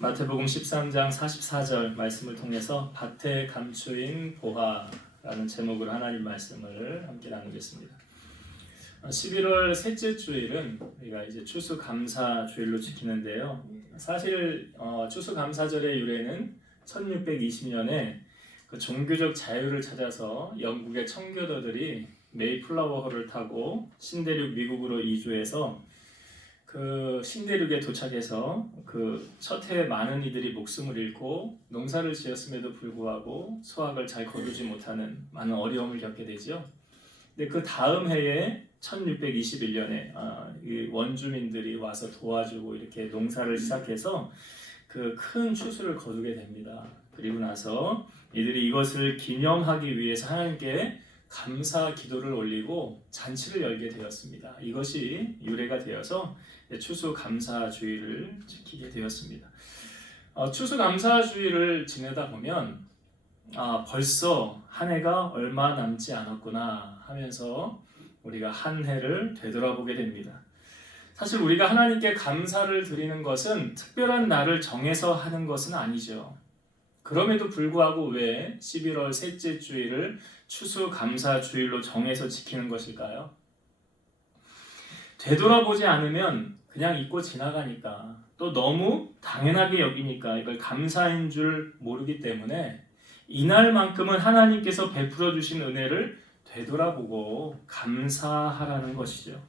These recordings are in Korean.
마태복음 13장 44절 말씀을 통해서 밭의 감추인 보화라는 제목으로 하나님 말씀을 함께 나누겠습니다. 11월 셋째 주일은 우리가 이제 추수감사 주일로 지키는데요. 사실 추수감사절의 유래는 1620년에 그 종교적 자유를 찾아서 영국의 청교도들이 메이플라워호를 타고 신대륙 미국으로 이주해서 그 신대륙에 도착해서 그 첫 해에 많은 이들이 목숨을 잃고 농사를 지었음에도 불구하고 수확을 잘 거두지 못하는 많은 어려움을 겪게 되죠. 근데 그 다음 해에 1621년에 원주민들이 와서 도와주고 이렇게 농사를 시작해서 그 큰 추수를 거두게 됩니다. 그리고 나서 이들이 이것을 기념하기 위해서 하나님께 감사 기도를 올리고 잔치를 열게 되었습니다. 이것이 유래가 되어서 추수감사주의를 지키게 되었습니다. 추수감사주의를 지내다 보면 벌써 한 해가 얼마 남지 않았구나 하면서 우리가 한 해를 되돌아보게 됩니다. 사실 우리가 하나님께 감사를 드리는 것은 특별한 날을 정해서 하는 것은 아니죠. 그럼에도 불구하고 왜 11월 셋째 주일을 추수감사주일로 정해서 지키는 것일까요? 되돌아보지 않으면 그냥 잊고 지나가니까, 또 너무 당연하게 여기니까 이걸 감사인 줄 모르기 때문에 이날만큼은 하나님께서 베풀어 주신 은혜를 되돌아보고 감사하라는 것이죠.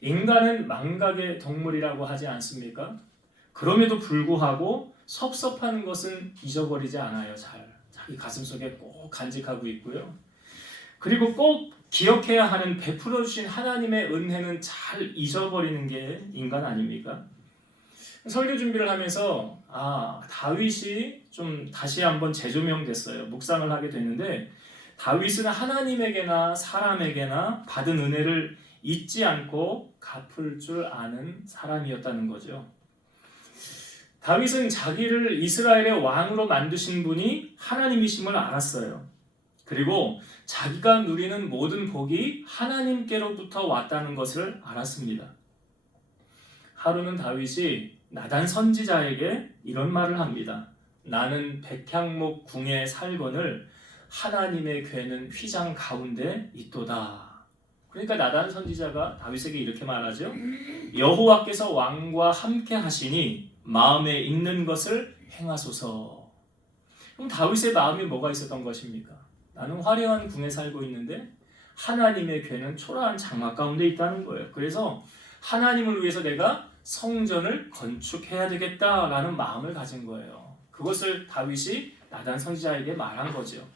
인간은 망각의 동물이라고 하지 않습니까? 그럼에도 불구하고 섭섭한 것은 잊어버리지 않아요. 자기 가슴속에 꼭 간직하고 있고요. 그리고 꼭 기억해야 하는 베풀어 주신 하나님의 은혜는 잘 잊어버리는 게 인간 아닙니까? 설교 준비를 하면서 다윗이 좀 다시 한번 재조명됐어요. 묵상을 하게 됐는데, 다윗은 하나님에게나 사람에게나 받은 은혜를 잊지 않고 갚을 줄 아는 사람이었다는 거죠. 다윗은 자기를 이스라엘의 왕으로 만드신 분이 하나님이심을 알았어요. 그리고 자기가 누리는 모든 복이 하나님께로부터 왔다는 것을 알았습니다. 하루는 다윗이 나단 선지자에게 이런 말을 합니다. 나는 백향목 궁에 살거늘 하나님의 궤는 휘장 가운데 있도다. 그러니까 나단 선지자가 다윗에게 이렇게 말하죠. 여호와께서 왕과 함께 하시니 마음에 있는 것을 행하소서. 그럼 다윗의 마음에 뭐가 있었던 것입니까? 나는 화려한 궁에 살고 있는데 하나님의 궤는 초라한 장막 가운데 있다는 거예요. 그래서 하나님을 위해서 내가 성전을 건축해야 되겠다라는 마음을 가진 거예요. 그것을 다윗이 나단 선지자에게 말한 거죠.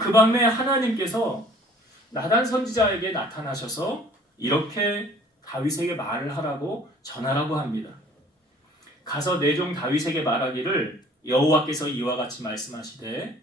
그 밤에 하나님께서 나단 선지자에게 나타나셔서 이렇게 다윗에게 말을 하라고 전하라고 합니다. 가서 내 종 다윗에게 말하기를 여호와께서 이와 같이 말씀하시되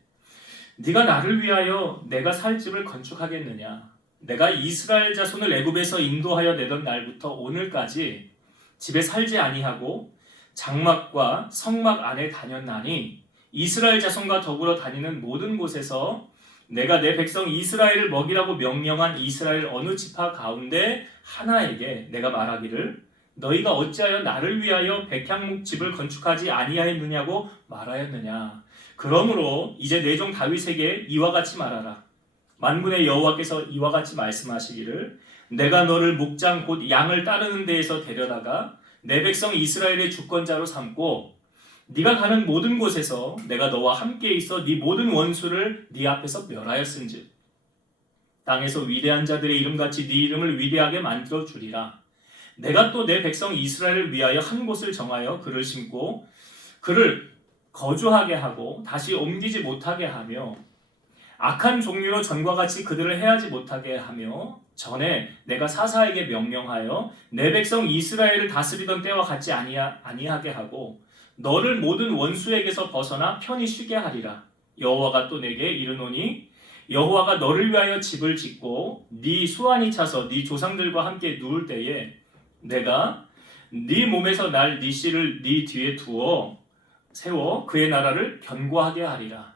네가 나를 위하여 내가 살 집을 건축하겠느냐? 내가 이스라엘 자손을 애굽에서 인도하여 내던 날부터 오늘까지 집에 살지 아니하고 장막과 성막 안에 다녔나니 이스라엘 자손과 더불어 다니는 모든 곳에서 내가 내 백성 이스라엘을 먹이라고 명령한 이스라엘 어느 지파 가운데 하나에게 내가 말하기를 너희가 어찌하여 나를 위하여 백향목 집을 건축하지 아니하였느냐고 말하였느냐. 그러므로 이제 내 종 다윗에게 이와 같이 말하라. 만군의 여호와께서 이와 같이 말씀하시기를 내가 너를 목장 곧 양을 따르는 데에서 데려다가 내 백성 이스라엘의 주권자로 삼고 네가 가는 모든 곳에서 내가 너와 함께 있어 네 모든 원수를 네 앞에서 멸하였은즉 땅에서 위대한 자들의 이름같이 네 이름을 위대하게 만들어 주리라. 내가 또 내 백성 이스라엘을 위하여 한 곳을 정하여 그를 심고 그를 거주하게 하고 다시 옮기지 못하게 하며 악한 종류로 전과 같이 그들을 해하지 못하게 하며 전에 내가 사사에게 명령하여 내 백성 이스라엘을 다스리던 때와 같이 아니하게 하고 너를 모든 원수에게서 벗어나 편히 쉬게 하리라. 여호와가 또 내게 이르노니 여호와가 너를 위하여 집을 짓고 네 수완이 차서 네 조상들과 함께 누울 때에 내가 네 몸에서 날 네 씨를 네 뒤에 세워 그의 나라를 견고하게 하리라.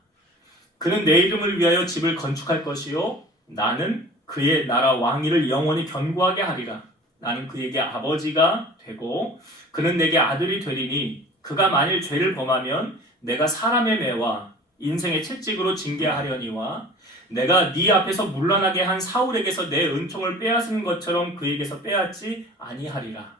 그는 내 이름을 위하여 집을 건축할 것이요 나는 그의 나라 왕위를 영원히 견고하게 하리라. 나는 그에게 아버지가 되고 그는 내게 아들이 되리니 그가 만일 죄를 범하면 내가 사람의 매와 인생의 채찍으로 징계하려니와 내가 네 앞에서 물러나게 한 사울에게서 내 은총을 빼앗은 것처럼 그에게서 빼앗지 아니하리라.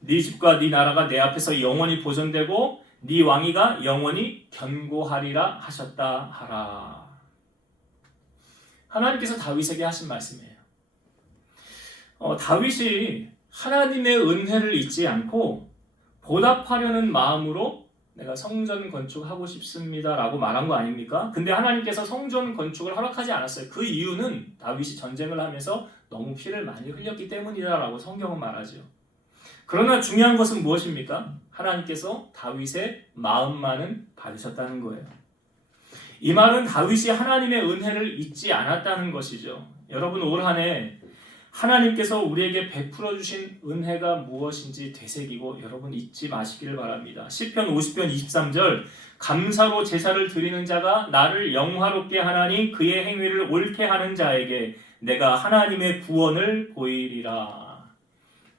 네 집과 네 나라가 내 앞에서 영원히 보존되고 네 왕위가 영원히 견고하리라 하셨다 하라. 하나님께서 다윗에게 하신 말씀이에요. 다윗이 하나님의 은혜를 잊지 않고 보답하려는 마음으로 내가 성전 건축하고 싶습니다 라고 말한 거 아닙니까? 근데 하나님께서 성전 건축을 허락하지 않았어요. 그 이유는 다윗이 전쟁을 하면서 너무 피를 많이 흘렸기 때문이다 라고 성경은 말하죠. 그러나 중요한 것은 무엇입니까? 하나님께서 다윗의 마음만은 받으셨다는 거예요. 이 말은 다윗이 하나님의 은혜를 잊지 않았다는 것이죠. 여러분, 올 한 해 하나님께서 우리에게 베풀어 주신 은혜가 무엇인지 되새기고 여러분 잊지 마시기를 바랍니다. 시편 50편 23절 감사로 제사를 드리는 자가 나를 영화롭게 하나니 그의 행위를 옳게 하는 자에게 내가 하나님의 구원을 보이리라.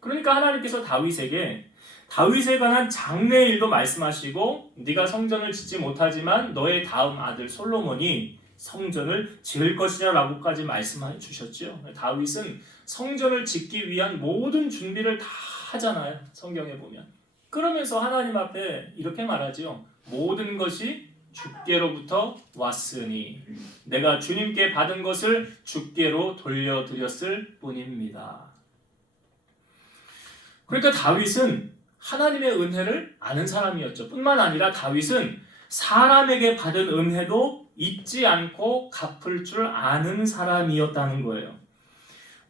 그러니까 하나님께서 다윗에 관한 장래일도 말씀하시고 네가 성전을 짓지 못하지만 너의 다음 아들 솔로몬이 성전을 지을 것이라 라고까지 말씀해 주셨죠. 다윗은 성전을 짓기 위한 모든 준비를 다 하잖아요. 성경에 보면. 그러면서 하나님 앞에 이렇게 말하죠. 모든 것이 주께로부터 왔으니 내가 주님께 받은 것을 주께로 돌려드렸을 뿐입니다. 그러니까 다윗은 하나님의 은혜를 아는 사람이었죠. 뿐만 아니라 다윗은 사람에게 받은 은혜도 잊지 않고 갚을 줄 아는 사람이었다는 거예요.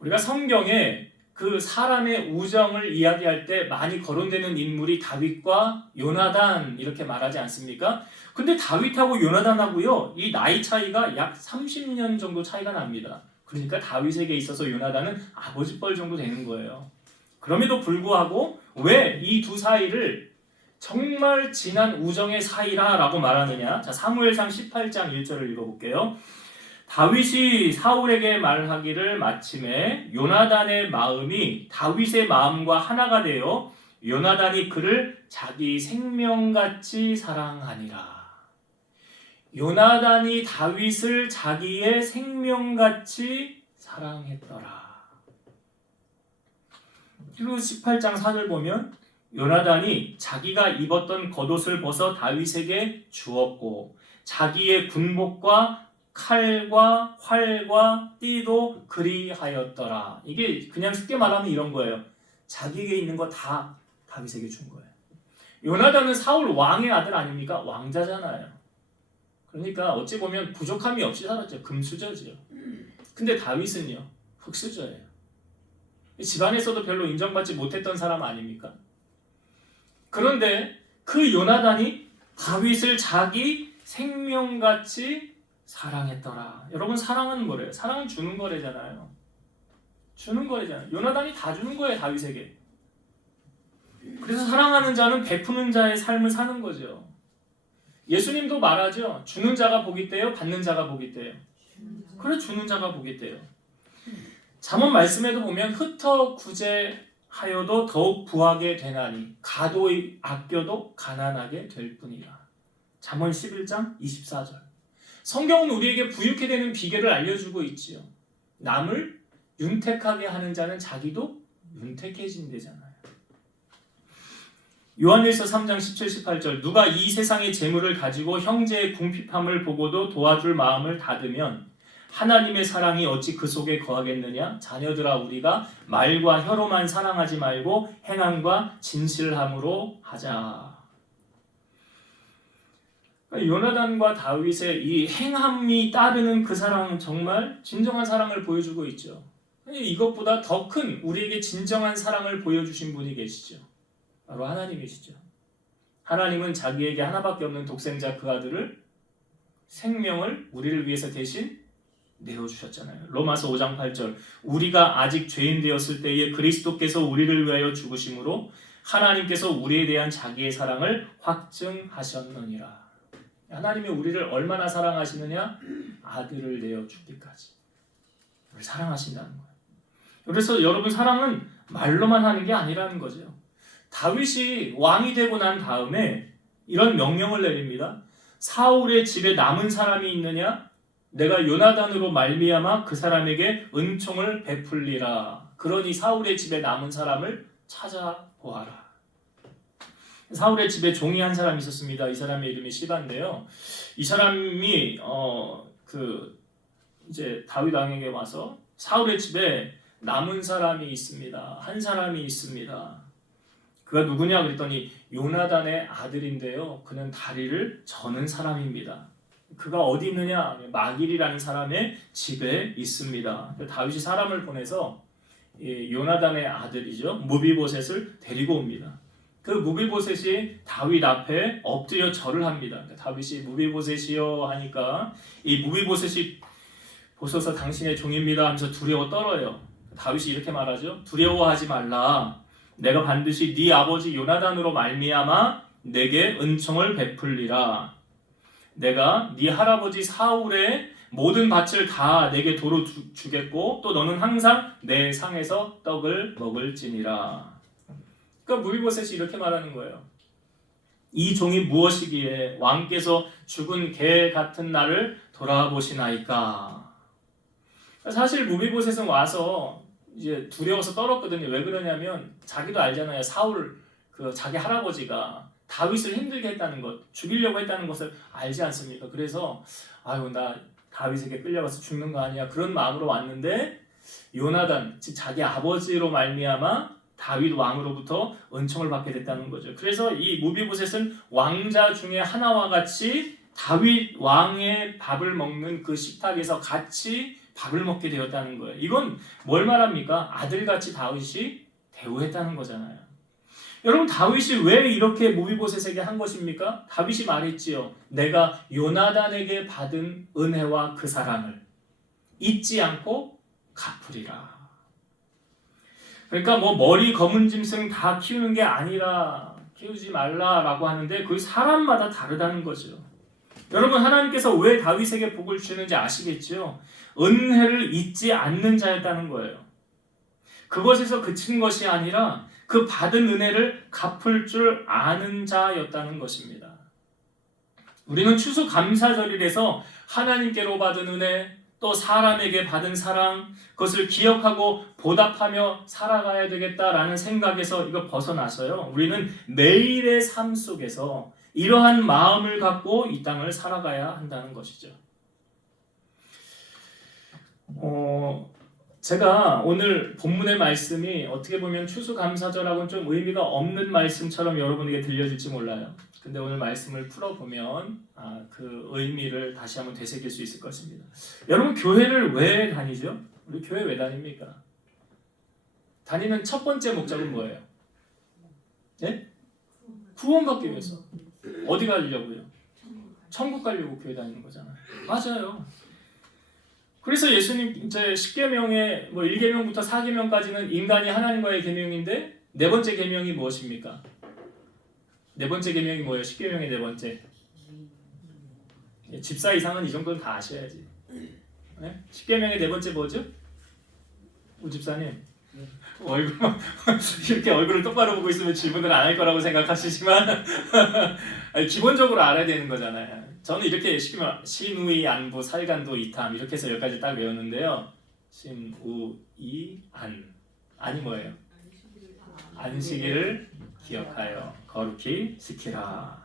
우리가 성경에 그 사람의 우정을 이야기할 때 많이 거론되는 인물이 다윗과 요나단 이렇게 말하지 않습니까? 근데 다윗하고 요나단하고요, 이 나이 차이가 약 30년 정도 차이가 납니다. 그러니까 다윗에게 있어서 요나단은 아버지뻘 정도 되는 거예요. 그럼에도 불구하고 왜 이 두 사이를 정말 진한 우정의 사이라라고 말하느냐? 자, 사무엘상 18장 1절을 읽어볼게요. 다윗이 사울에게 말하기를 마침에 요나단의 마음이 다윗의 마음과 하나가 되어 요나단이 그를 자기 생명같이 사랑하니라. 요나단이 다윗을 자기의 생명같이 사랑했더라. 그리고 18장 4절 보면 요나단이 자기가 입었던 겉옷을 벗어 다윗에게 주었고 자기의 군복과 칼과 활과 띠도 그리하였더라. 이게 그냥 쉽게 말하면 이런 거예요. 자기에게 있는 거 다 다윗에게 준 거예요. 요나단은 사울 왕의 아들 아닙니까? 왕자잖아요. 그러니까 어찌 보면 부족함이 없이 살았죠. 금수저지요. 근데 다윗은요, 흙수저예요. 집안에서도 별로 인정받지 못했던 사람 아닙니까? 그런데 그 요나단이 다윗을 자기 생명같이 사랑했더라. 여러분, 사랑은 뭐래요? 사랑은 주는 거래잖아요. 주는 거래잖아요. 요나단이 다 주는 거예요, 다윗에게. 그래서 사랑하는 자는 베푸는 자의 삶을 사는 거죠. 예수님도 말하죠. 주는 자가 복이 있대요, 받는 자가 복이 있대요. 그래, 주는 자가 복이 있대요. 잠언 말씀에도 보면 흩어 구제하여도 더욱 부하게 되나니 가도의 아껴도 가난하게 될 뿐이라. 잠언 11장 24절. 성경은 우리에게 부유케 되는 비결을 알려주고 있지요. 남을 윤택하게 하는 자는 자기도 윤택해진대잖아요. 요한일서 3장 17, 18절. 누가 이 세상의 재물을 가지고 형제의 궁핍함을 보고도 도와줄 마음을 닫으면 하나님의 사랑이 어찌 그 속에 거하겠느냐? 자녀들아, 우리가 말과 혀로만 사랑하지 말고 행함과 진실함으로 하자. 요나단과 다윗의 이 행함이 따르는 그 사랑은 정말 진정한 사랑을 보여주고 있죠. 이것보다 더 큰 우리에게 진정한 사랑을 보여주신 분이 계시죠. 바로 하나님이시죠. 하나님은 자기에게 하나밖에 없는 독생자 그 아들을 생명을 우리를 위해서 대신 내어주셨잖아요. 로마서 5장 8절. 우리가 아직 죄인 되었을 때에 그리스도께서 우리를 위하여 죽으심으로 하나님께서 우리에 대한 자기의 사랑을 확증하셨느니라. 하나님이 우리를 얼마나 사랑하시느냐? 아들을 내어 죽기까지. 우리를 사랑하신다는 거예요. 그래서 여러분, 사랑은 말로만 하는 게 아니라는 거죠. 다윗이 왕이 되고 난 다음에 이런 명령을 내립니다. 사울의 집에 남은 사람이 있느냐? 내가 요나단으로 말미암아 그 사람에게 은총을 베풀리라. 그러니 사울의 집에 남은 사람을 찾아보아라. 사울의 집에 종이 한 사람이 있었습니다. 이 사람의 이름이 시바인데요. 이 사람이 이제 다윗 왕에게 와서 사울의 집에 남은 사람이 있습니다. 한 사람이 있습니다. 그가 누구냐 그랬더니 요나단의 아들인데요. 그는 다리를 저는 사람입니다. 그가 어디 있느냐? 마길이라는 사람의 집에 있습니다. 다윗이 사람을 보내서 요나단의 아들이죠. 무비보셋을 데리고 옵니다. 그 무비보셋이 다윗 앞에 엎드려 절을 합니다. 다윗이 무비보셋이요 하니까 이 무비보셋이 보소서 당신의 종입니다 하면서 두려워 떨어요. 다윗이 이렇게 말하죠. 두려워하지 말라. 내가 반드시 네 아버지 요나단으로 말미암아 내게 은총을 베풀리라. 내가 네 할아버지 사울의 모든 밭을 다 내게 도로 주겠고 또 너는 항상 내 상에서 떡을 먹을지니라. 그러니까 무비보셋이 이렇게 말하는 거예요. 이 종이 무엇이기에 왕께서 죽은 개 같은 나를 돌아보시나이까. 사실 무비보셋은 와서 이제 두려워서 떨었거든요. 왜 그러냐면 자기도 알잖아요. 사울 자기 할아버지가 다윗을 힘들게 했다는 것, 죽이려고 했다는 것을 알지 않습니까? 그래서 나 다윗에게 끌려가서 죽는 거 아니야? 그런 마음으로 왔는데 요나단, 즉 자기 아버지로 말미암아 다윗 왕으로부터 은총을 받게 됐다는 거죠. 그래서 이 무비보셋은 왕자 중에 하나와 같이 다윗 왕의 밥을 먹는 그 식탁에서 같이 밥을 먹게 되었다는 거예요. 이건 뭘 말합니까? 아들같이 다윗이 대우했다는 거잖아요. 여러분 다윗이 왜 이렇게 무비보셋에게 한 것입니까? 다윗이 말했지요. 내가 요나단에게 받은 은혜와 그 사랑을 잊지 않고 갚으리라. 그러니까 머리 검은 짐승 다 키우는 게 아니라 키우지 말라라고 하는데 그 사람마다 다르다는 거죠. 여러분 하나님께서 왜 다윗에게 복을 주시는지 아시겠죠? 은혜를 잊지 않는 자였다는 거예요. 그것에서 그친 것이 아니라 그 받은 은혜를 갚을 줄 아는 자였다는 것입니다. 우리는 추수감사절이라서 하나님께로 받은 은혜, 또 사람에게 받은 사랑, 그것을 기억하고 보답하며 살아가야 되겠다라는 생각에서 이거 벗어나서요. 우리는 매일의 삶 속에서 이러한 마음을 갖고 이 땅을 살아가야 한다는 것이죠. 제가 오늘 본문의 말씀이 어떻게 보면 추수감사절하고는 좀 의미가 없는 말씀처럼 여러분에게 들려질지 몰라요. 근데 오늘 말씀을 풀어보면 그 의미를 다시 한번 되새길 수 있을 것입니다. 여러분 교회를 왜 다니죠? 우리 교회 왜 다닙니까? 다니는 첫 번째 목적은 뭐예요? 네? 구원받기 위해서. 어디 가려고요? 천국 가려고 교회 다니는 거잖아요. 맞아요. 그래서 예수님 이제 10계명의 1계명부터 4계명까지는 인간이 하나님과의 계명인데 네 번째 계명이 무엇입니까? 네 번째 계명이 뭐예요? 10계명의 네 번째. 집사 이상은 이 정도는 다 아셔야지. 네? 10계명의 네 번째 뭐죠? 우 집사님. 이렇게 얼굴을 똑바로 보고 있으면 질문을 안 할 거라고 생각하시지만 기본적으로 알아야 되는 거잖아요. 저는 이렇게 시키면 신우이 안부 살간도 이탐 이렇게 해서 여기까지 딱 외웠는데요. 신우이 안이 뭐예요? 안식일을 기억하여 거룩히 지키라.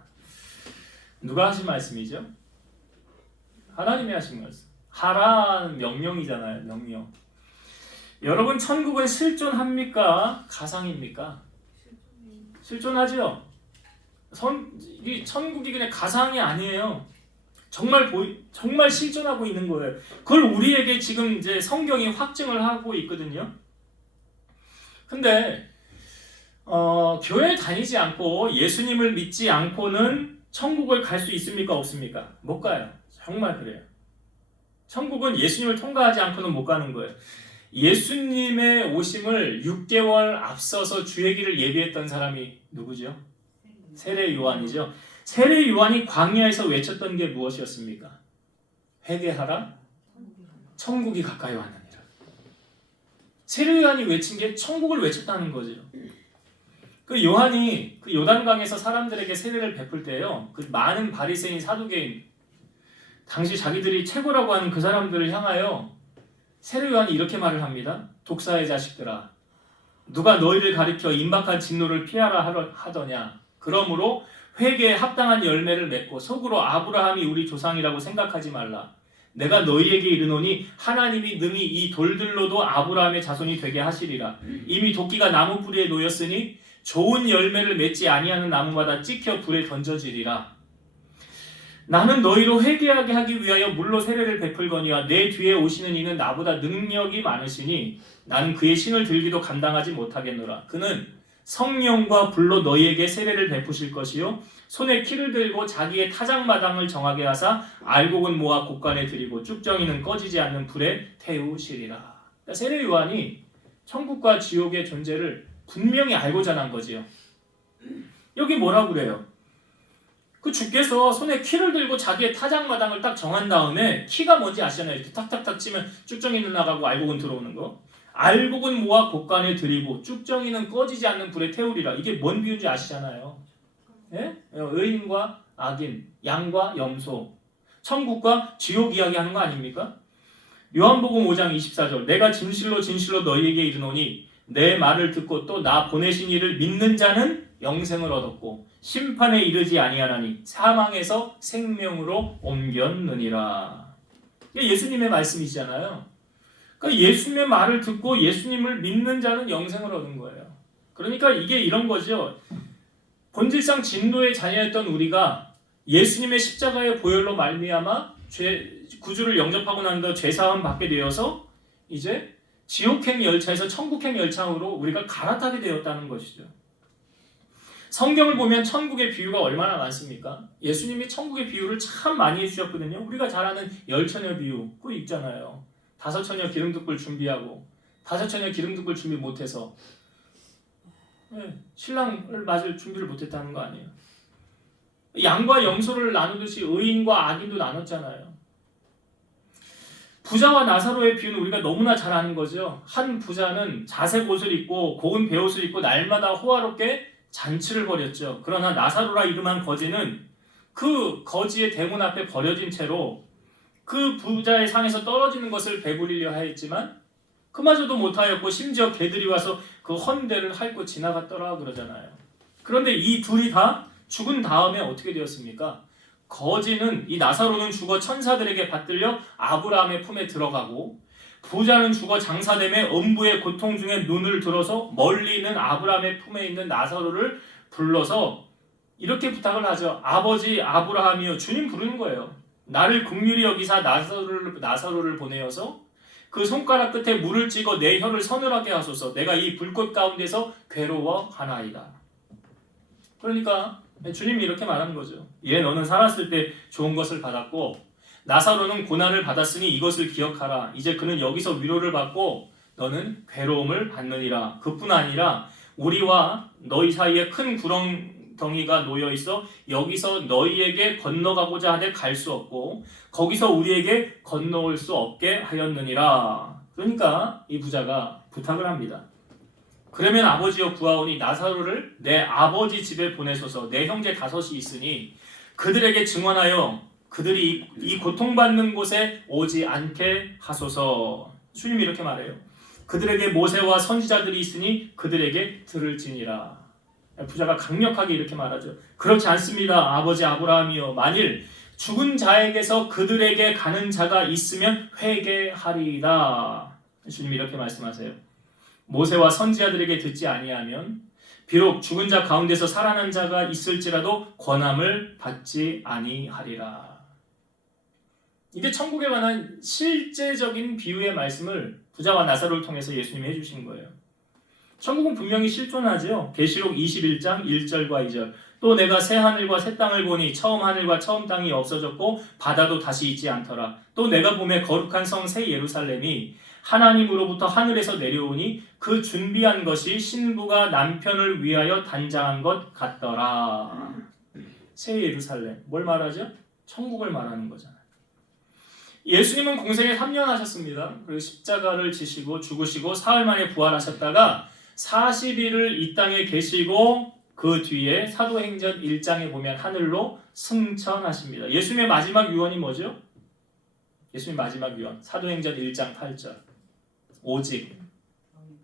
누가 하신 말씀이죠? 하나님이 하신 말씀. 하라는 명령이잖아요. 명령. 여러분 천국은 실존합니까? 가상입니까? 실존하죠? 이 천국이 그냥 가상이 아니에요. 정말 실존하고 있는 거예요. 그걸 우리에게 지금 이제 성경이 확증을 하고 있거든요. 근데 교회 다니지 않고 예수님을 믿지 않고는 천국을 갈 수 있습니까? 없습니까? 못 가요. 정말 그래요. 천국은 예수님을 통과하지 않고는 못 가는 거예요. 예수님의 오심을 6개월 앞서서 주의 길을 예비했던 사람이 누구죠? 세례 요한이죠. 세례 요한이 광야에서 외쳤던 게 무엇이었습니까? 회개하라, 천국이 가까이 왔느니라. 세례 요한이 외친 게 천국을 외쳤다는 거죠. 그 요한이 그 요단강에서 사람들에게 세례를 베풀 때요, 그 많은 바리새인 사두개인, 당시 자기들이 최고라고 하는 그 사람들을 향하여 세례 요한이 이렇게 말을 합니다. 독사의 자식들아, 누가 너희를 가리켜 임박한 진노를 피하라 하더냐? 그러므로 회개에 합당한 열매를 맺고 속으로 아브라함이 우리 조상이라고 생각하지 말라. 내가 너희에게 이르노니 하나님이 능히 이 돌들로도 아브라함의 자손이 되게 하시리라. 이미 도끼가 나무 뿌리에 놓였으니 좋은 열매를 맺지 아니하는 나무마다 찍혀 불에 던져지리라. 나는 너희로 회개하게 하기 위하여 물로 세례를 베풀거니와 내 뒤에 오시는 이는 나보다 능력이 많으시니 나는 그의 신을 들기도 감당하지 못하겠노라. 그는 성령과 불로 너희에게 세례를 베푸실 것이요 손에 키를 들고 자기의 타작마당을 정하게 하사 알곡은 모아 곡간에 들이고 쭉정이는 꺼지지 않는 불에 태우시리라. 그러니까 세례 요한이 천국과 지옥의 존재를 분명히 알고 자란 거지요. 여기 뭐라고 그래요? 그 주께서 손에 키를 들고 자기의 타작마당을 딱 정한 다음에, 키가 뭔지 아시잖아요. 이렇게 탁탁탁 치면 쭉정이는 나가고 알곡은 들어오는 거. 알곡은 모아 곡간에 들이고 쭉정이는 꺼지지 않는 불에 태우리라. 이게 뭔 비유인지 아시잖아요. 예? 의인과 악인, 양과 염소, 천국과 지옥 이야기하는 거 아닙니까? 요한복음 5장 24절, 내가 진실로 진실로 너희에게 이르노니 내 말을 듣고 또 나 보내신 이를 믿는 자는 영생을 얻었고 심판에 이르지 아니하나니 사망에서 생명으로 옮겼느니라. 이게 예수님의 말씀이잖아요. 그러니까 예수님의 말을 듣고 예수님을 믿는 자는 영생을 얻은 거예요. 그러니까 이게 이런 거죠. 본질상 진노의 자녀였던 우리가 예수님의 십자가의 보혈로 말미암아 구주를 영접하고 난 후 죄사함 받게 되어서 이제 지옥행 열차에서 천국행 열차로 우리가 갈아타게 되었다는 것이죠. 성경을 보면 천국의 비유가 얼마나 많습니까? 예수님이 천국의 비유를 참 많이 해주셨거든요. 우리가 잘 아는 열처녀 비유 그거 있잖아요. 5처녀 기름붓을 준비하고 5처녀 기름붓을 준비 못해서 신랑을 맞을 준비를 못했다는 거 아니에요. 양과 염소를 나누듯이 의인과 악인도 나눴잖아요. 부자와 나사로의 비유는 우리가 너무나 잘 아는 거죠. 한 부자는 자색 옷을 입고 고운 베옷을 입고 날마다 호화롭게 잔치를 벌였죠. 그러나 나사로라 이름한 거지는 그 거지의 대문 앞에 버려진 채로 그 부자의 상에서 떨어지는 것을 배부리려 하였지만 그마저도 못하였고 심지어 개들이 와서 그 헌대를 핥고 지나갔더라 그러잖아요. 그런데 이 둘이 다 죽은 다음에 어떻게 되었습니까? 거지는, 이 나사로는 죽어 천사들에게 받들려 아브라함의 품에 들어가고 부자는 죽어 장사됨에 음부의 고통 중에 눈을 들어서 멀리 있는 아브라함의 품에 있는 나사로를 불러서 이렇게 부탁을 하죠. 아버지 아브라함이여, 주님 부르는 거예요. 나를 긍휼히 여기사 나사로를 보내어서 그 손가락 끝에 물을 찍어 내 혀를 서늘하게 하소서. 내가 이 불꽃 가운데서 괴로워하나이다. 그러니까 주님이 이렇게 말하는 거죠. 너는 살았을 때 좋은 것을 받았고 나사로는 고난을 받았으니 이것을 기억하라. 이제 그는 여기서 위로를 받고 너는 괴로움을 받느니라. 그뿐 아니라 우리와 너희 사이에 큰 구렁덩이가 놓여 있어 여기서 너희에게 건너가고자 하되 갈 수 없고 거기서 우리에게 건너올 수 없게 하였느니라. 그러니까 이 부자가 부탁을 합니다. 그러면 아버지여 구하오니 나사로를 내 아버지 집에 보내소서. 내 형제 5이 있으니 그들에게 증언하여 그들이 이 고통받는 곳에 오지 않게 하소서. 주님이 이렇게 말해요. 그들에게 모세와 선지자들이 있으니 그들에게 들을지니라. 부자가 강력하게 이렇게 말하죠. 그렇지 않습니다. 아버지 아브라함이여, 만일 죽은 자에게서 그들에게 가는 자가 있으면 회개하리이다. 주님이 이렇게 말씀하세요. 모세와 선지자들에게 듣지 아니하면 비록 죽은 자 가운데서 살아난 자가 있을지라도 권함을 받지 아니하리라. 이게 천국에 관한 실제적인 비유의 말씀을 부자와 나사로를 통해서 예수님이 해주신 거예요. 천국은 분명히 실존하죠. 계시록 21장 1절과 2절. 또 내가 새 하늘과 새 땅을 보니 처음 하늘과 처음 땅이 없어졌고 바다도 다시 있지 않더라. 또 내가 보매 거룩한 성 새 예루살렘이 하나님으로부터 하늘에서 내려오니 그 준비한 것이 신부가 남편을 위하여 단장한 것 같더라. 새 예루살렘, 뭘 말하죠? 천국을 말하는 거잖아요. 예수님은 공생에 3년 하셨습니다. 그리고 십자가를 지시고 죽으시고 사흘 만에 부활하셨다가 40일을 이 땅에 계시고 그 뒤에 사도행전 1장에 보면 하늘로 승천하십니다. 예수님의 마지막 유언이 뭐죠? 예수님의 마지막 유언 사도행전 1장 8절 오직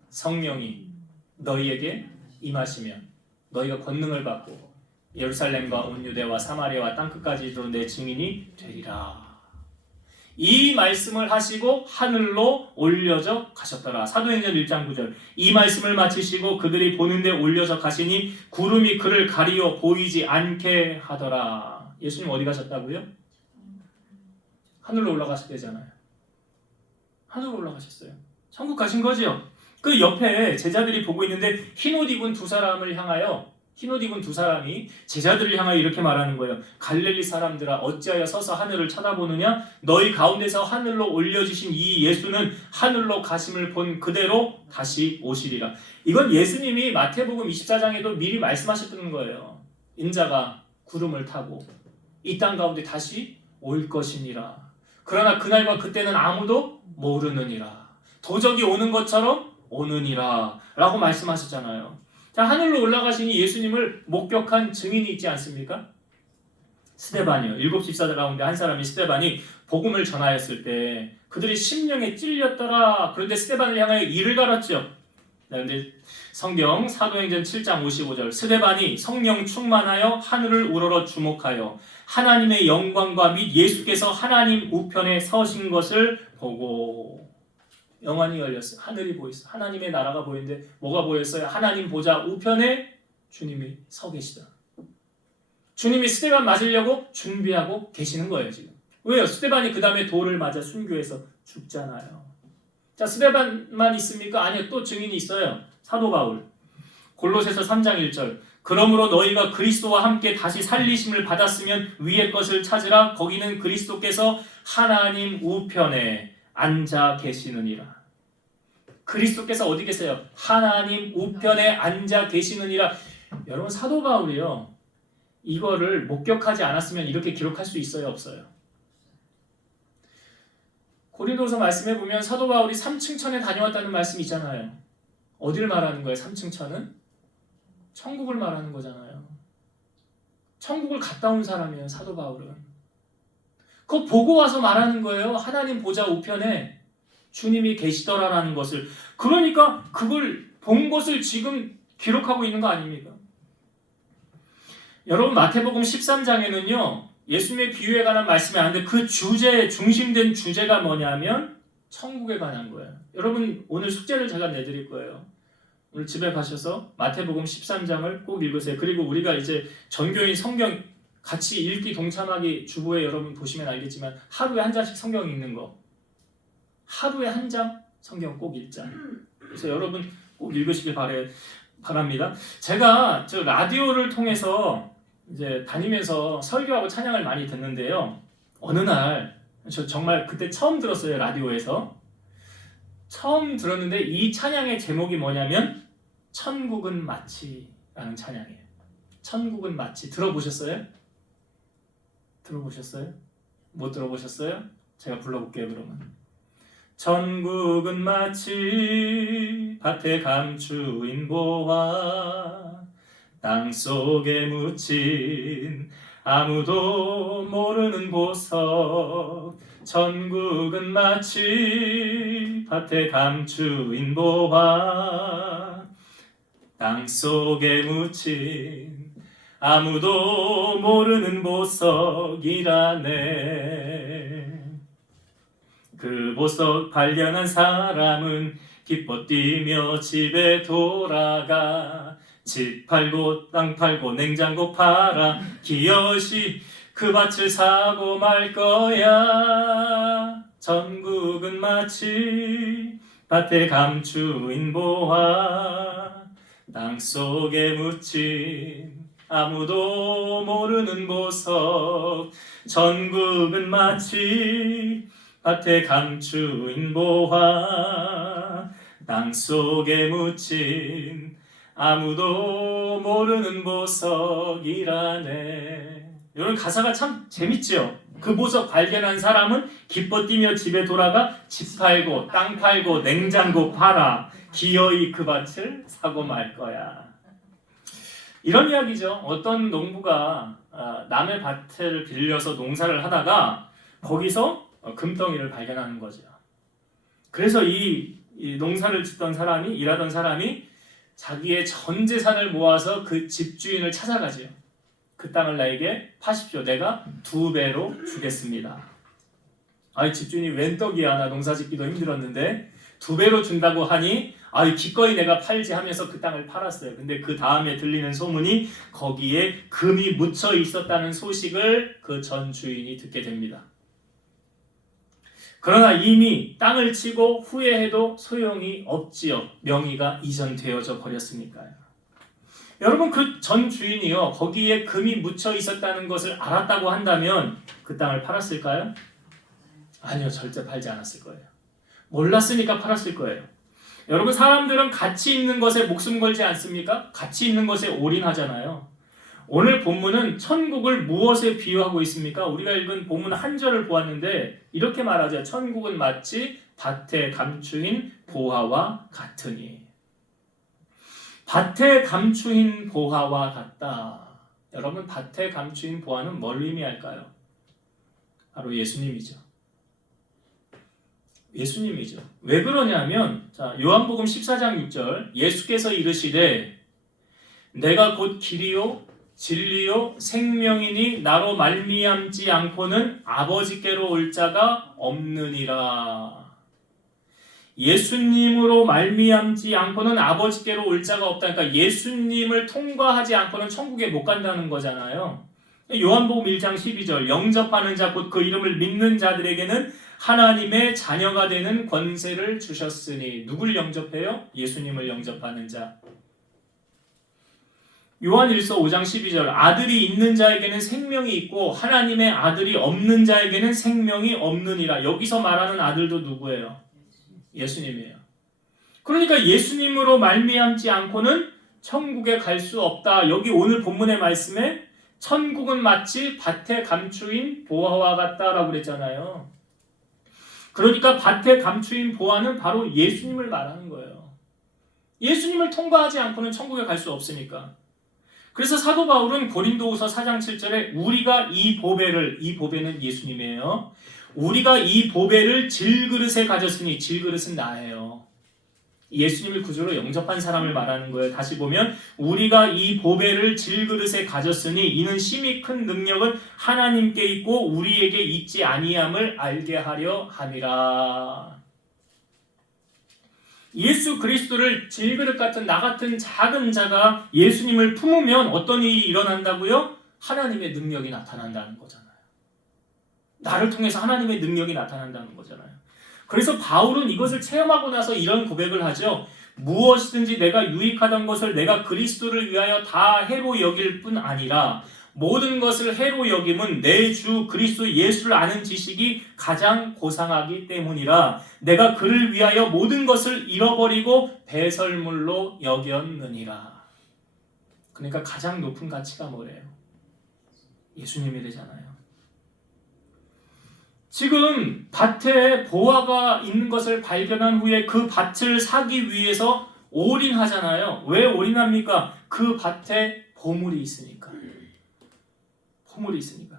성령이 너희에게 임하시면 너희가 권능을 받고 예루살렘과 온 유대와 사마리아와 땅끝까지 이르러 내 증인이 되리라. 이 말씀을 하시고 하늘로 올려져 가셨더라. 사도행전 1장 9절 이 말씀을 마치시고 그들이 보는데 올려져 가시니 구름이 그를 가리어 보이지 않게 하더라. 예수님 어디 가셨다고요? 하늘로 올라가셨대잖아요. 하늘로 올라가셨어요. 천국 가신 거죠. 그 옆에 제자들이 보고 있는데 흰옷 입은 두 사람을 향하여 흰옷 입은 두 사람이 제자들을 향하여 이렇게 말하는 거예요. 갈릴리 사람들아 어찌하여 서서 하늘을 쳐다보느냐? 너희 가운데서 하늘로 올려지신 이 예수는 하늘로 가심을 본 그대로 다시 오시리라. 이건 예수님이 마태복음 24장에도 미리 말씀하셨던 거예요. 인자가 구름을 타고 이 땅 가운데 다시 올 것이니라. 그러나 그날과 그때는 아무도 모르느니라. 도적이 오는 것처럼 오느니라 라고 말씀하셨잖아요. 자, 하늘로 올라가시니 예수님을 목격한 증인이 있지 않습니까? 스데반이요. 7 집사들 가운데 한 사람이 스데반이 복음을 전하였을 때 그들이 심령에 찔렸더라. 그런데 스데반을 향하여 이를 갈았죠. 그런데 성경 사도행전 7장 55절 스데반이 성령 충만하여 하늘을 우러러 주목하여 하나님의 영광과 및 예수께서 하나님 우편에 서신 것을 보고 영안이 열렸어요. 하늘이 보였어요. 하나님의 나라가 보이는데 뭐가 보였어요? 하나님 보좌 우편에 주님이 서 계시다. 주님이 스데반 맞으려고 준비하고 계시는 거예요 지금. 왜요? 스데반이 그 다음에 돌을 맞아 순교해서 죽잖아요. 자, 스데반만 있습니까? 아니요. 또 증인이 있어요. 사도 바울. 골로새서 3장 1절 그러므로 너희가 그리스도와 함께 다시 살리심을 받았으면 위의 것을 찾으라. 거기는 그리스도께서 하나님 우편에 앉아 계시느니라. 그리스도께서 어디 계세요? 하나님 우편에 앉아 계시느니라. 여러분 사도 바울이요. 이거를 목격하지 않았으면 이렇게 기록할 수 있어요? 없어요? 고린도서 말씀해 보면 사도 바울이 3층 천에 다녀왔다는 말씀이 있잖아요. 어디를 말하는 거예요? 3층 천은? 천국을 말하는 거잖아요. 천국을 갔다 온 사람이에요. 사도 바울은. 그거 보고 와서 말하는 거예요. 하나님 보좌 우편에 주님이 계시더라라는 것을. 그러니까 그걸 본 것을 지금 기록하고 있는 거 아닙니까? 여러분 마태복음 13장에는요. 예수님의 비유에 관한 말씀이 나왔는데 그 주제에 중심된 주제가 뭐냐면 천국에 관한 거예요. 여러분 오늘 숙제를 제가 내드릴 거예요. 오늘 집에 가셔서 마태복음 13장을 꼭 읽으세요. 그리고 우리가 이제 전교인 성경 같이 읽기 동참하기 주보에 여러분 보시면 알겠지만 하루에 한 장씩 성경 읽는 거. 하루에 한 장 성경 꼭 읽자. 그래서 여러분 꼭 읽으시길 바랍니다. 제가 저 라디오를 통해서 이제 다니면서 설교하고 찬양을 많이 듣는데요. 어느 날 저 정말 그때 처음 들었어요. 라디오에서. 처음 들었는데 이 찬양의 제목이 뭐냐면 천국은 마치라는 찬양이에요. 천국은 마치. 들어보셨어요? 들어보셨어요? 못 들어보셨어요? 제가 불러볼게요 그러면. 천국은 마치 밭에 감추인 보화 땅속에 묻힌 아무도 모르는 보석 천국은 마치 밭에 감추인 보화 땅속에 묻힌 아무도 모르는 보석이라네. 그 보석 발견한 사람은 기뻐 뛰며 집에 돌아가 집 팔고 땅 팔고 냉장고 팔아 기어이 그 밭을 사고 말 거야. 천국은 마치 밭에 감추인 보화 땅속에 묻힌 아무도 모르는 보석 천국은 마치 밭에 감추인 보화 땅속에 묻힌 아무도 모르는 보석이라네. 이런 가사가 참 재밌죠? 그 보석 발견한 사람은 기뻐 뛰며 집에 돌아가 집 팔고 땅 팔고 냉장고 팔아 기어이 그 밭을 사고 말 거야. 이런 이야기죠. 어떤 농부가 남의 밭을 빌려서 농사를 하다가 거기서 금덩이를 발견하는 거죠. 그래서 이 농사를 짓던 사람이, 일하던 사람이 자기의 전 재산을 모아서 그 집주인을 찾아가죠. 그 땅을 나에게 파십시오. 내가 2배로 주겠습니다. 아이, 집주인이 웬 떡이야. 나 농사 짓기도 힘들었는데 2배로 준다고 하니 기꺼이 내가 팔지 하면서 그 땅을 팔았어요. 근데 그 다음에 들리는 소문이 거기에 금이 묻혀 있었다는 소식을 그 전 주인이 듣게 됩니다. 그러나 이미 땅을 치고 후회해도 소용이 없지요. 명의가 이전되어져 버렸으니까요. 여러분, 그 전 주인이요, 거기에 금이 묻혀 있었다는 것을 알았다고 한다면 그 땅을 팔았을까요? 아니요, 절대 팔지 않았을 거예요. 몰랐으니까 팔았을 거예요. 여러분, 사람들은 가치 있는 것에 목숨 걸지 않습니까? 가치 있는 것에 올인하잖아요. 오늘 본문은 천국을 무엇에 비유하고 있습니까? 우리가 읽은 본문 한 절을 보았는데 이렇게 말하죠. 천국은 마치 밭에 감추인 보화와 같으니. 밭에 감추인 보화와 같다. 여러분, 밭에 감추인 보화는 뭘 의미할까요? 바로 예수님이죠. 예수님이죠. 왜 그러냐면, 요한복음 14장 6절, 예수께서 이르시되 내가 곧 길이요 진리요 생명이니 나로 말미암지 않고는 아버지께로 올 자가 없느니라. 예수님으로 말미암지 않고는 아버지께로 올 자가 없다. 그러니까 예수님을 통과하지 않고는 천국에 못 간다는 거잖아요. 요한복음 1장 12절, 영접하는 자 곧 그 이름을 믿는 자들에게는 하나님의 자녀가 되는 권세를 주셨으니. 누굴 영접해요? 예수님을 영접하는 자. 요한일서 5장 12절, 아들이 있는 자에게는 생명이 있고 하나님의 아들이 없는 자에게는 생명이 없느니라. 여기서 말하는 아들도 누구예요? 예수님이에요. 그러니까 예수님으로 말미암지 않고는 천국에 갈 수 없다. 여기 오늘 본문의 말씀에 천국은 마치 밭에 감추인 보화와 같다라고 그랬잖아요. 그러니까 밭에 감추인 보화는 바로 예수님을 말하는 거예요. 예수님을 통과하지 않고는 천국에 갈 수 없으니까. 그래서 사도 바울은 고린도후서 4장 7절에 우리가 이 보배는 예수님이에요. 우리가 이 보배를 질그릇에 가졌으니, 질그릇은 나예요. 예수님을 구주로 영접한 사람을 말하는 거예요. 다시 보면 우리가 이 보배를 질그릇에 가졌으니 이는 심히 큰 능력은 하나님께 있고 우리에게 있지 아니함을 알게 하려 함이라. 예수 그리스도를 질그릇 같은 나 같은 작은 자가 예수님을 품으면 어떤 일이 일어난다고요? 하나님의 능력이 나타난다는 거잖아요. 나를 통해서 하나님의 능력이 나타난다는 거잖아요. 그래서 바울은 이것을 체험하고 나서 이런 고백을 하죠. 무엇이든지 내가 유익하던 것을 내가 그리스도를 위하여 다 해로 여길 뿐 아니라 모든 것을 해로 여김은 내 주 그리스도 예수를 아는 지식이 가장 고상하기 때문이라. 내가 그를 위하여 모든 것을 잃어버리고 배설물로 여겼느니라. 그러니까 가장 높은 가치가 뭐래요? 예수님이 되잖아요. 지금 밭에 보화가 있는 것을 발견한 후에 그 밭을 사기 위해서 올인하잖아요. 왜 올인합니까? 그 밭에 보물이 있으니까. 보물이 있으니까.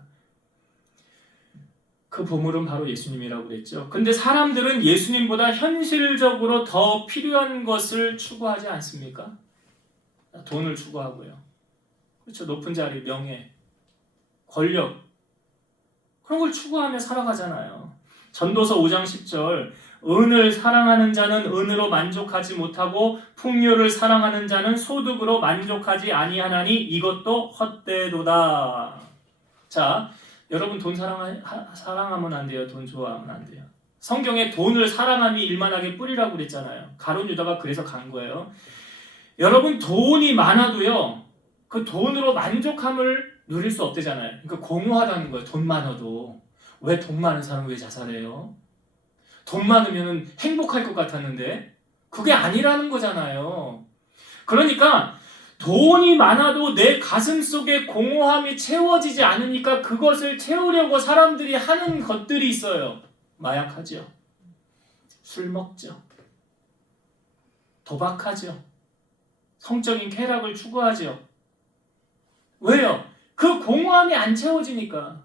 그 보물은 바로 예수님이라고 그랬죠. 근데 사람들은 예수님보다 현실적으로 더 필요한 것을 추구하지 않습니까? 돈을 추구하고요. 그렇죠. 높은 자리, 명예, 권력, 그런 걸 추구하며 살아가잖아요. 전도서 5장 10절, 은을 사랑하는 자는 은으로 만족하지 못하고 풍요를 사랑하는 자는 소득으로 만족하지 아니하나니 이것도 헛되도다. 자, 여러분 돈 사랑하면 안 돼요. 돈 좋아하면 안 돼요. 성경에 돈을 사랑함이 일만하게 뿌리라고 그랬잖아요. 가룟 유다가 그래서 간 거예요. 여러분 돈이 많아도요, 그 돈으로 만족함을 누릴 수 없대잖아요. 그러니까 공허하다는 거예요. 돈 많아도. 왜 돈 많은 사람은 왜 자살해요? 돈 많으면 행복할 것 같았는데 그게 아니라는 거잖아요. 그러니까 돈이 많아도 내 가슴 속에 공허함이 채워지지 않으니까 그것을 채우려고 사람들이 하는 것들이 있어요. 마약하죠. 술 먹죠. 도박하죠. 성적인 쾌락을 추구하죠. 왜요? 그 공허함이 안 채워지니까.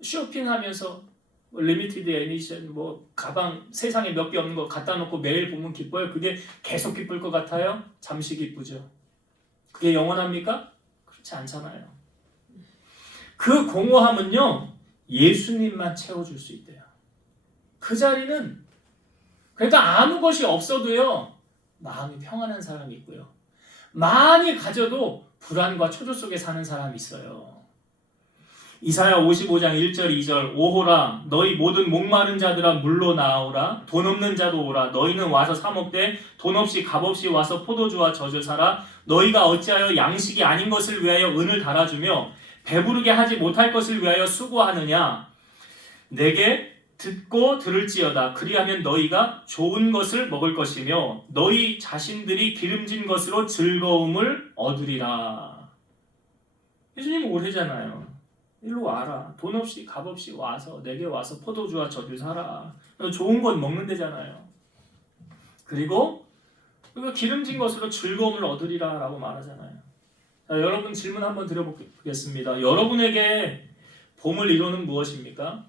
쇼핑하면서 리미티드 에디션 가방 세상에 몇 개 없는 거 갖다 놓고 매일 보면 기뻐요? 그게 계속 기쁠 것 같아요? 잠시 기쁘죠. 그게 영원합니까? 그렇지 않잖아요. 그 공허함은요, 예수님만 채워줄 수 있대요. 그 자리는 그러니까 아무 것이 없어도요, 마음이 평안한 사람이 있고요. 많이 가져도 불안과 초조 속에 사는 사람이 있어요. 이사야 55장 1절 2절 오호라 너희 모든 목마른 자들아 물로 나오라 돈 없는 자도 오라 너희는 와서 사 먹되 돈 없이 값 없이 와서 포도주와 젖을 사라 너희가 어찌하여 양식이 아닌 것을 위하여 은을 달아주며 배부르게 하지 못할 것을 위하여 수고하느냐 내게 듣고 들을지어다 그리하면 너희가 좋은 것을 먹을 것이며 너희 자신들이 기름진 것으로 즐거움을 얻으리라. 예수님 오래잖아요. 일로 와라. 돈 없이 값 없이 와서 내게 와서 포도주와 젖을 사라. 좋은 것 먹는 데잖아요. 그리고 기름진 것으로 즐거움을 얻으리라 라고 말하잖아요. 자, 여러분 질문 한번 드려보겠습니다. 여러분에게 봄을 이루는 무엇입니까?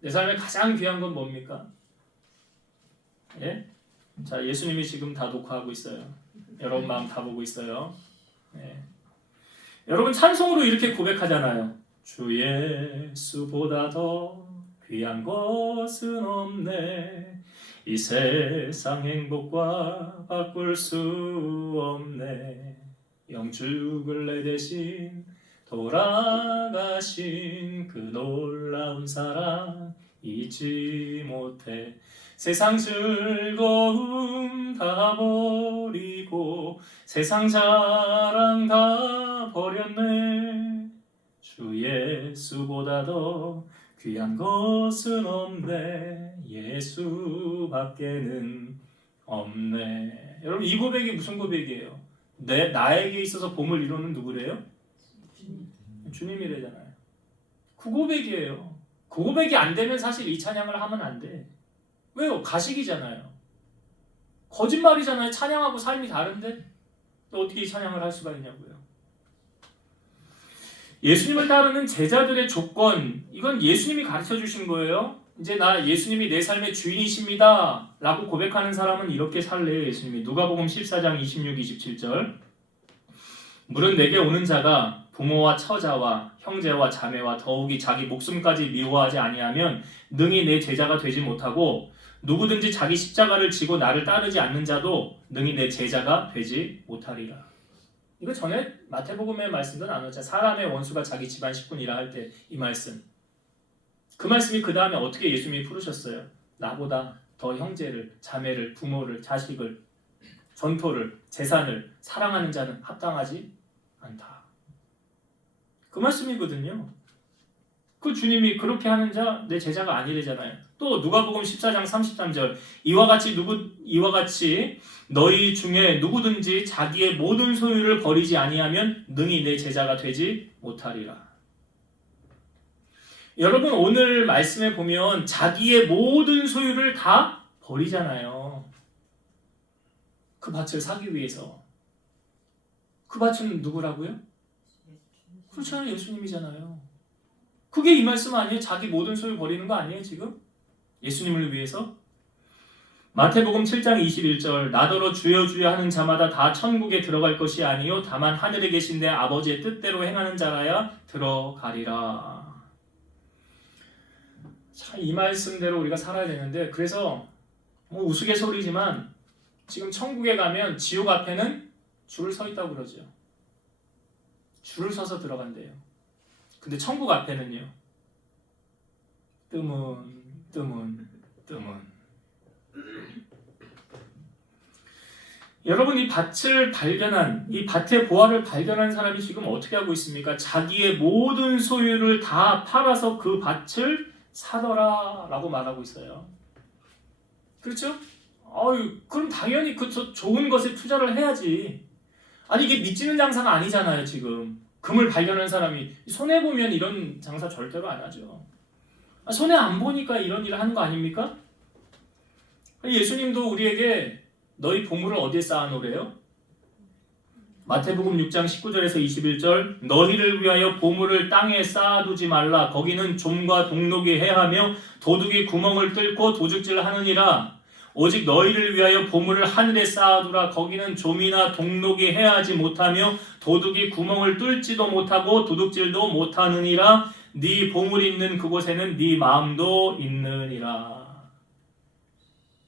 내 삶에 가장 귀한 건 뭡니까? 예? 자, 예수님이 지금 다 녹화하고 있어요. 여러분 마음 다 보고 있어요. 예. 여러분 찬송으로 이렇게 고백하잖아요. 주 예수보다 더 귀한 것은 없네. 이 세상 행복과 바꿀 수 없네. 영죽을 내 대신 돌아가신 그 놀라운 사랑 잊지 못해. 세상 즐거움 다 버리고 세상 자랑 다 버렸네. 주 예수보다 더 귀한 것은 없네. 예수밖에는 없네. 여러분 이 고백이 무슨 고백이에요? 나에게 있어서 봄을 이루는 누구래요? 주님이래잖아요. 그 고백이에요. 그 고백이 안 되면 사실 이 찬양을 하면 안 돼. 왜요? 가식이잖아요. 거짓말이잖아요. 찬양하고 삶이 다른데 또 어떻게 이 찬양을 할 수가 있냐고요. 예수님을 따르는 제자들의 조건, 이건 예수님이 가르쳐 주신 거예요. 이제 나 예수님이 내 삶의 주인이십니다 라고 고백하는 사람은 이렇게 살래요. 예수님이 누가복음 14장 26, 27절 물은 내게 오는 자가 부모와 처자와 형제와 자매와 더욱이 자기 목숨까지 미워하지 아니하면 능히 내 제자가 되지 못하고 누구든지 자기 십자가를 지고 나를 따르지 않는 자도 능히 내 제자가 되지 못하리라. 이거 전에 마태복음의 말씀도 나눴잖아요. 사람의 원수가 자기 집안 식구니라 할 때 이 말씀. 그 말씀이 그 다음에 어떻게 예수님이 풀으셨어요? 나보다 더 형제를, 자매를, 부모를, 자식을, 전토를, 재산을 사랑하는 자는 합당하지 않다. 그 말씀이거든요. 그 주님이 그렇게 하는 자 내 제자가 아니래잖아요. 또 누가복음 14장 33절 이와 같이 너희 중에 누구든지 자기의 모든 소유를 버리지 아니하면 능히 내 제자가 되지 못하리라. 여러분 오늘 말씀에 보면 자기의 모든 소유를 다 버리잖아요. 그 밭을 사기 위해서. 그 밭은 누구라고요? 그렇잖아요. 예수님이잖아요. 그게 이 말씀 아니에요? 자기 모든 소유 버리는 거 아니에요 지금? 예수님을 위해서? 마태복음 7장 21절 나더러 주여 주여 하는 자마다 다 천국에 들어갈 것이 아니요 다만 하늘에 계신 내 아버지의 뜻대로 행하는 자라야 들어가리라. 참 이 말씀대로 우리가 살아야 되는데 그래서 우스갯소리지만 지금 천국에 가면 지옥 앞에는 줄을 서 있다고 그러죠. 줄을 서서 들어간대요. 근데 천국 앞에는요. 뜨문. 여러분 이 밭을 발견한 이 밭의 보화를 발견한 사람이 지금 어떻게 하고 있습니까? 자기의 모든 소유를 다 팔아서 그 밭을 사더라 라고 말하고 있어요. 그렇죠? 그럼 당연히 그 좋은 것에 투자를 해야지. 아니 이게 믿지는 장사가 아니잖아요. 지금 금을 발견한 사람이 손해 보면 이런 장사 절대로 안 하죠. 손해 안 보니까 이런 일을 하는 거 아닙니까? 예수님도 우리에게 너희 보물을 어디에 쌓아놓으래요? 마태복음 6장 19절에서 21절 너희를 위하여 보물을 땅에 쌓아두지 말라. 거기는 좀과 동록이 해하며 도둑이 구멍을 뚫고 도둑질 하느니라. 오직 너희를 위하여 보물을 하늘에 쌓아두라. 거기는 좀이나 동록이 해하지 못하며 도둑이 구멍을 뚫지도 못하고 도둑질도 못하느니라. 네 보물이 있는 그곳에는 네 마음도 있느니라.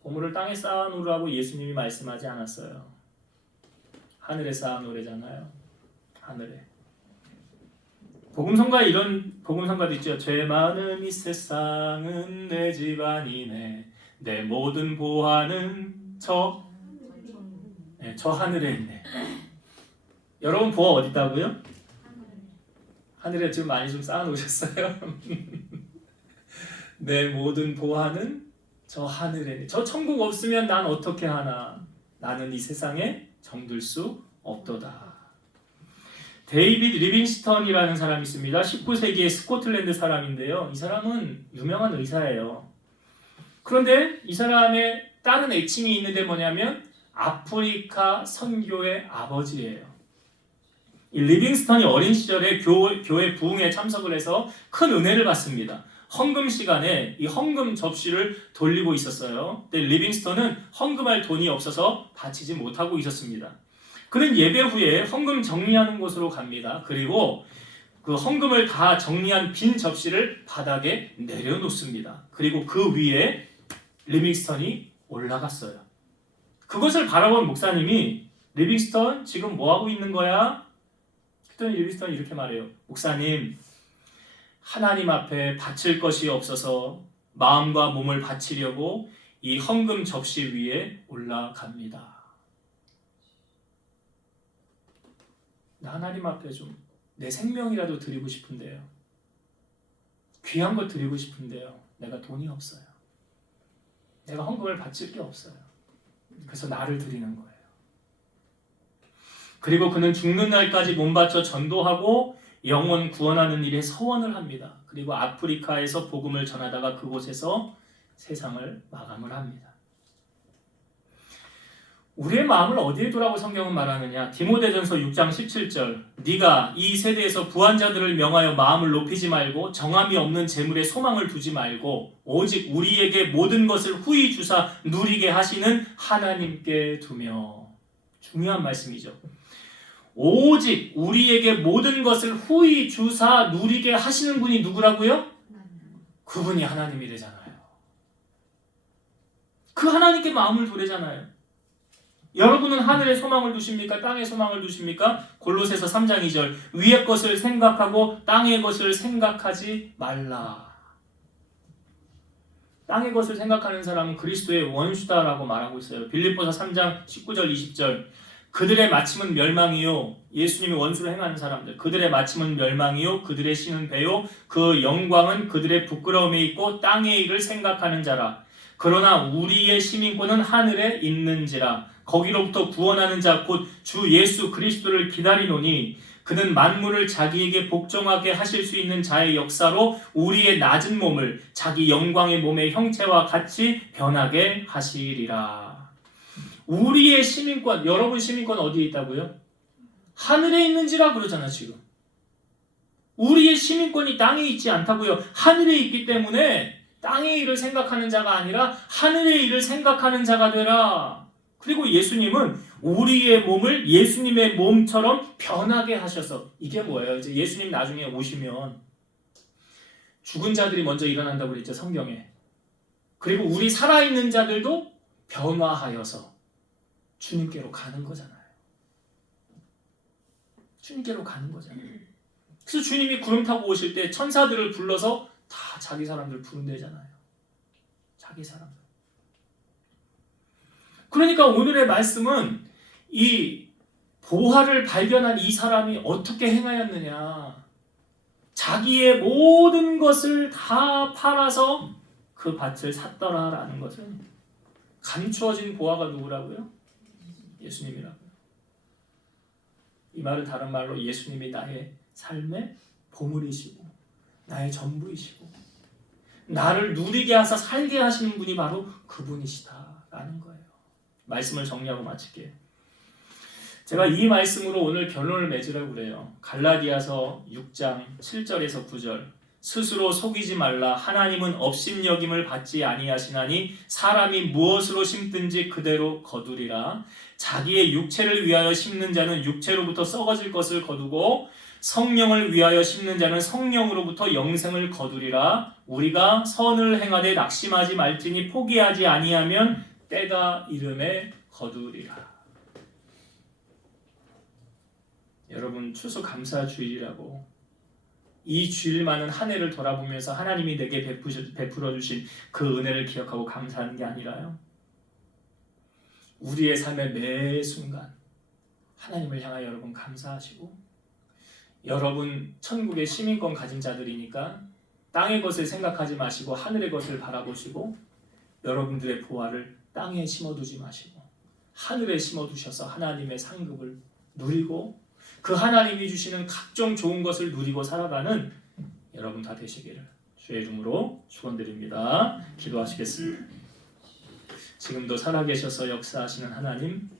보물을 땅에 쌓아놓으라고 예수님이 말씀하지 않았어요. 하늘에 쌓아놓으래잖아요. 하늘에. 복음성가에 이런 복음성가도 있죠. 죄 많은 이 세상은 내 집안이네. 내 모든 보화는 저 하늘에 있네. 여러분 보화 어디 있다고요? 하늘에 지금 많이 좀 쌓아놓으셨어요? 내 모든 보화는 저 하늘에 있네. 저 천국 없으면 난 어떻게 하나. 나는 이 세상에 정들 수 없도다. 데이비드 리빙스턴이라는 사람이 있습니다. 19세기의 스코틀랜드 사람인데요. 이 사람은 유명한 의사예요. 그런데 이 사람의 다른 애칭이 있는데 뭐냐면 아프리카 선교의 아버지예요. 이 리빙스턴이 어린 시절에 교회 부흥에 참석을 해서 큰 은혜를 받습니다. 헌금 시간에 이 헌금 접시를 돌리고 있었어요. 근데 리빙스턴은 헌금할 돈이 없어서 바치지 못하고 있었습니다. 그는 예배 후에 헌금 정리하는 곳으로 갑니다. 그리고 그 헌금을 다 정리한 빈 접시를 바닥에 내려놓습니다. 그리고 그 위에 리빙스턴이 올라갔어요. 그것을 바라본 목사님이 리빙스턴 지금 뭐하고 있는 거야? 그랬더니 리빙스턴이 이렇게 말해요. 목사님, 하나님 앞에 바칠 것이 없어서 마음과 몸을 바치려고 이 헌금 접시 위에 올라갑니다. 나 하나님 앞에 좀 내 생명이라도 드리고 싶은데요. 귀한 거 드리고 싶은데요. 내가 돈이 없어요. 내가 헌금을 바칠 게 없어요. 그래서 나를 드리는 거예요. 그리고 그는 죽는 날까지 몸 바쳐 전도하고 영혼 구원하는 일에 서원을 합니다. 그리고 아프리카에서 복음을 전하다가 그곳에서 세상을 마감을 합니다. 우리의 마음을 어디에 두라고 성경은 말하느냐? 디모데전서 6장 17절 네가 이 세대에서 부한자들을 명하여 마음을 높이지 말고 정함이 없는 재물에 소망을 두지 말고 오직 우리에게 모든 것을 후히 주사 누리게 하시는 하나님께 두며. 중요한 말씀이죠. 오직 우리에게 모든 것을 후히 주사 누리게 하시는 분이 누구라고요? 그분이 하나님이래잖아요. 그 하나님께 마음을 두래잖아요. 여러분은 하늘에 소망을 두십니까? 땅에 소망을 두십니까? 골로새서 3장 2절 위의 것을 생각하고 땅의 것을 생각하지 말라. 땅의 것을 생각하는 사람은 그리스도의 원수다라고 말하고 있어요. 빌립보서 3장 19절 20절 그들의 마침은 멸망이요. 예수님이 원수를 행하는 사람들. 그들의 마침은 멸망이요. 그들의 신은 배요. 그 영광은 그들의 부끄러움에 있고 땅의 일을 생각하는 자라. 그러나 우리의 시민권은 하늘에 있는지라. 거기로부터 구원하는 자 곧 주 예수 그리스도를 기다리노니 그는 만물을 자기에게 복종하게 하실 수 있는 자의 역사로 우리의 낮은 몸을 자기 영광의 몸의 형체와 같이 변하게 하시리라. 우리의 시민권, 여러분 시민권 어디에 있다고요? 하늘에 있는지라 그러잖아 지금. 우리의 시민권이 땅에 있지 않다고요. 하늘에 있기 때문에 땅의 일을 생각하는 자가 아니라 하늘의 일을 생각하는 자가 되라. 그리고 예수님은 우리의 몸을 예수님의 몸처럼 변하게 하셔서 이게 뭐예요? 이제 예수님 나중에 오시면 죽은 자들이 먼저 일어난다고 그랬죠 성경에. 그리고 우리 살아있는 자들도 변화하여서 주님께로 가는 거잖아요. 주님께로 가는 거잖아요. 그래서 주님이 구름 타고 오실 때 천사들을 불러서 다 자기 사람들 부른대잖아요. 자기 사람들. 그러니까 오늘의 말씀은 이 보화를 발견한 이 사람이 어떻게 행하였느냐. 자기의 모든 것을 다 팔아서 그 밭을 샀더라라는 것은 감추어진 보화가 누구라고요? 예수님이라고요. 이 말은 다른 말로 예수님이 나의 삶의 보물이시고 나의 전부이시고 나를 누리게 하사 살게 하시는 분이 바로 그분이시다라는 거예요. 말씀을 정리하고 마칠게요. 제가 이 말씀으로 오늘 결론을 맺으려고 그래요. 갈라디아서 6장 7절에서 9절. 스스로 속이지 말라. 하나님은 업신여김을 받지 아니하시나니 사람이 무엇으로 심든지 그대로 거두리라. 자기의 육체를 위하여 심는 자는 육체로부터 썩어질 것을 거두고 성령을 위하여 심는 자는 성령으로부터 영생을 거두리라. 우리가 선을 행하되 낙심하지 말지니 포기하지 아니하면 때가 이름에 거두리라. 여러분, 추수감사주일이라고 이 주일만은 한 해를 돌아보면서 하나님이 내게 베풀어 주신 그 은혜를 기억하고 감사하는 게 아니라요, 우리의 삶의 매 순간 하나님을 향하여 여러분 감사하시고, 여러분 천국의 시민권 가진 자들이니까 땅의 것을 생각하지 마시고 하늘의 것을 바라보시고, 여러분들의 보화를 땅에 심어두지 마시고 하늘에 심어두셔서 하나님의 상급을 누리고 그 하나님이 주시는 각종 좋은 것을 누리고 살아가는 여러분 다 되시기를 주의 이름으로 축원드립니다. 기도하시겠습니다. 지금도 살아계셔서 역사하시는 하나님,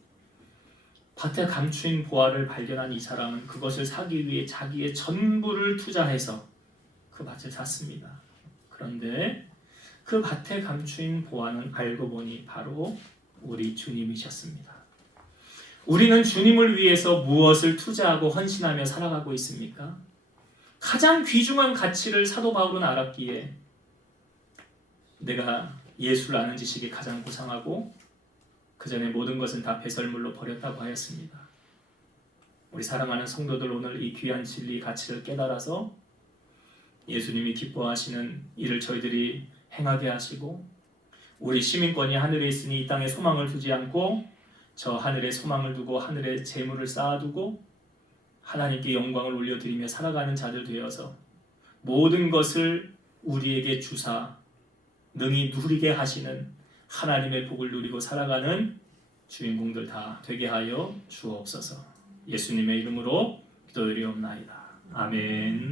밭에 감추인 보화를 발견한 이 사람은 그것을 사기 위해 자기의 전부를 투자해서 그 밭을 샀습니다. 그런데 그 밭에 감추인 보화는 알고 보니 바로 우리 주님이셨습니다. 우리는 주님을 위해서 무엇을 투자하고 헌신하며 살아가고 있습니까? 가장 귀중한 가치를 사도 바울은 알았기에 내가 예수를 아는 지식이 가장 고상하고 그 전에 모든 것은 다 배설물로 버렸다고 하였습니다. 우리 사랑하는 성도들, 오늘 이 귀한 진리 가치를 깨달아서 예수님이 기뻐하시는 일을 저희들이 행하게 하시고, 우리 시민권이 하늘에 있으니 이 땅에 소망을 두지 않고 저 하늘에 소망을 두고 하늘에 재물을 쌓아두고 하나님께 영광을 올려드리며 살아가는 자들 되어서 모든 것을 우리에게 주사 능히 누리게 하시는 하나님의 복을 누리고 살아가는 주인공들 다 되게 하여 주옵소서. 예수님의 이름으로 기도드리옵나이다. 아멘.